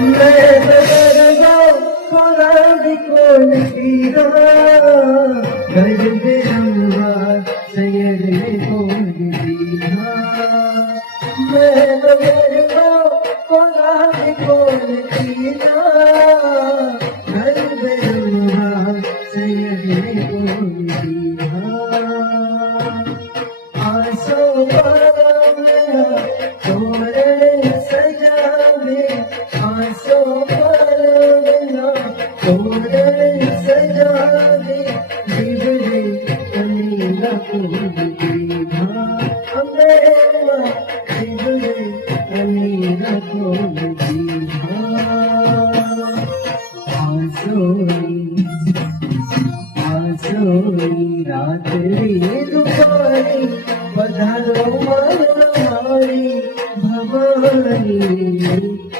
मैं बदरगा खुराब कोन कीरा घर बेरंगा सैयद कोन दीना मैं बदरगा खुराब कोन कीरा घर बेरंगा सैयद कोन दीना आसो पारा तोरण सजावे आसो पारा तोरण सजावे जीवरे अमीरा कोन दीना अम्बे जीवरे अमीरा कोन दीना